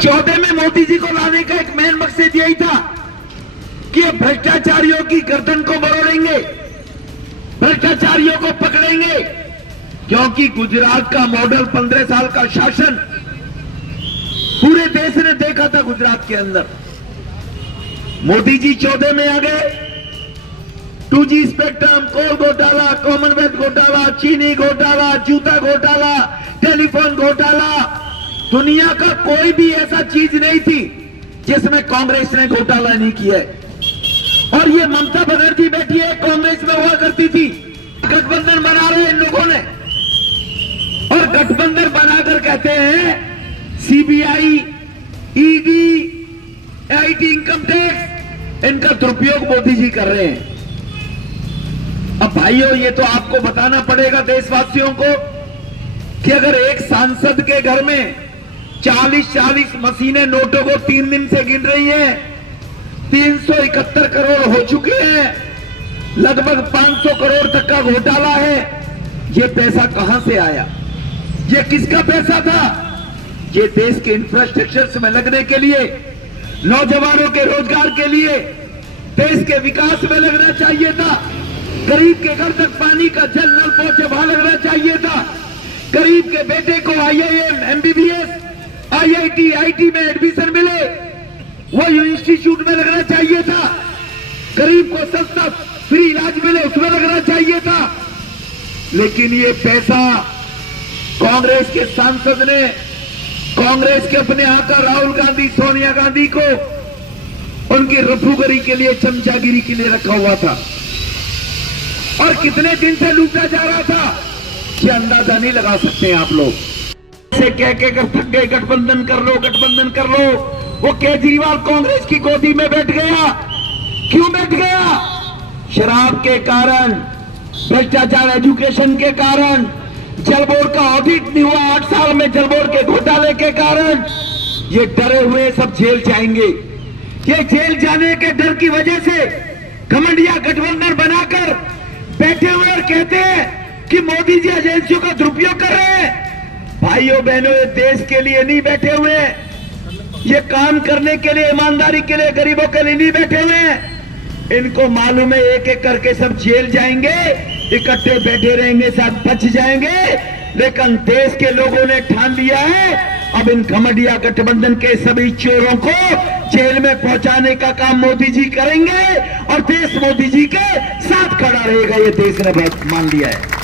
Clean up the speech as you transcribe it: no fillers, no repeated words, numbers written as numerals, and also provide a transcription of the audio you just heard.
2014 में मोदी जी को लाने का एक मेन मकसद यही था कि भ्रष्टाचारियों की गर्दन को मरोड़ेंगे, भ्रष्टाचारियों को पकड़ेंगे, क्योंकि गुजरात का मॉडल 15 साल का शासन पूरे देश ने देखा था। गुजरात के अंदर मोदी जी 14 में आ गए, 2G स्पेक्ट्रम, कोल घोटाला, कॉमनवेल्थ घोटाला, चीनी घोटाला, जूता घोटाला, टेलीफोन घोटाला। दुनिया का कोई भी ऐसा चीज नहीं थी जिसमें कांग्रेस ने घोटाला नहीं किया है। और ये ममता बनर्जी बैठी है, कांग्रेस में हुआ करती थी। गठबंधन बना रहे इन लोगों ने, और गठबंधन बनाकर कहते हैं CBI, ED, IT, income tax, इनका दुरुपयोग मोदी जी कर रहे हैं। अब भाइयों, ये तो आपको बताना पड़ेगा देशवासियों को कि अगर एक सांसद के घर में 40-40 मशीनें नोटों को 3 दिन से गिन रही हैं, 371 करोड़ हो चुके हैं, लगभग 500 करोड़ तक का घोटाला है। ये पैसा कहां से आया? ये किसका पैसा था? ये देश के इंफ्रास्ट्रक्चर में लगने के लिए, नौजवानों के रोजगार के लिए, देश के विकास में लगना चाहिए था। गरीब के घर तक पानी का जल नल पहुंचे, वहां लगना चाहिए था। गरीब के बेटे को IIM, MBBS, IIT, IT में एडमिशन मिले, वो इंस्टीट्यूट में लगना चाहिए था। गरीब को सस्ता फ्री इलाज मिले, उसमें लगना चाहिए था। लेकिन ये पैसा कांग्रेस के सांसद ने, कांग्रेस के अपने आका राहुल गांधी, सोनिया गांधी को उनकी रफूगरी के लिए, चमचागिरी के लिए रखा हुआ था। और कितने दिन से लूटा जा रहा था, ये अंदाजा नहीं लगा सकते आप लोग। से कह कर थक गए, गठबंधन कर लो, गठबंधन कर लो। वो केजरीवाल कांग्रेस की गोदी में बैठ गया। क्यों बैठ गया? शराब के कारण, भ्रष्टाचार, एजुकेशन के कारण, जल बोर्ड का ऑडिट नहीं हुआ 8 साल में, जल बोर्ड के घोटाले के कारण ये डरे हुए सब जेल जाएंगे। ये जेल जाने के डर की वजह से घमंडिया गठबंधन बनाकर बैठे हुए और कहते हैं कि मोदी जी एजेंसियों का दुरुपयोग कर रहे हैं। भाइयों बहनों, ये देश के लिए नहीं बैठे हुए हैं, ये काम करने के लिए, ईमानदारी के लिए, गरीबों के लिए नहीं बैठे हुए हैं। इनको मालूम है एक एक करके सब जेल जाएंगे, इकट्ठे बैठे रहेंगे, शायद बच जाएंगे। लेकिन देश के लोगों ने ठान लिया है अब इन घमंडिया गठबंधन के सभी चोरों को जेल में पहुंचाने का काम मोदी जी करेंगे, और देश मोदी जी के साथ खड़ा रहेगा, ये देश ने बहुत मान लिया है।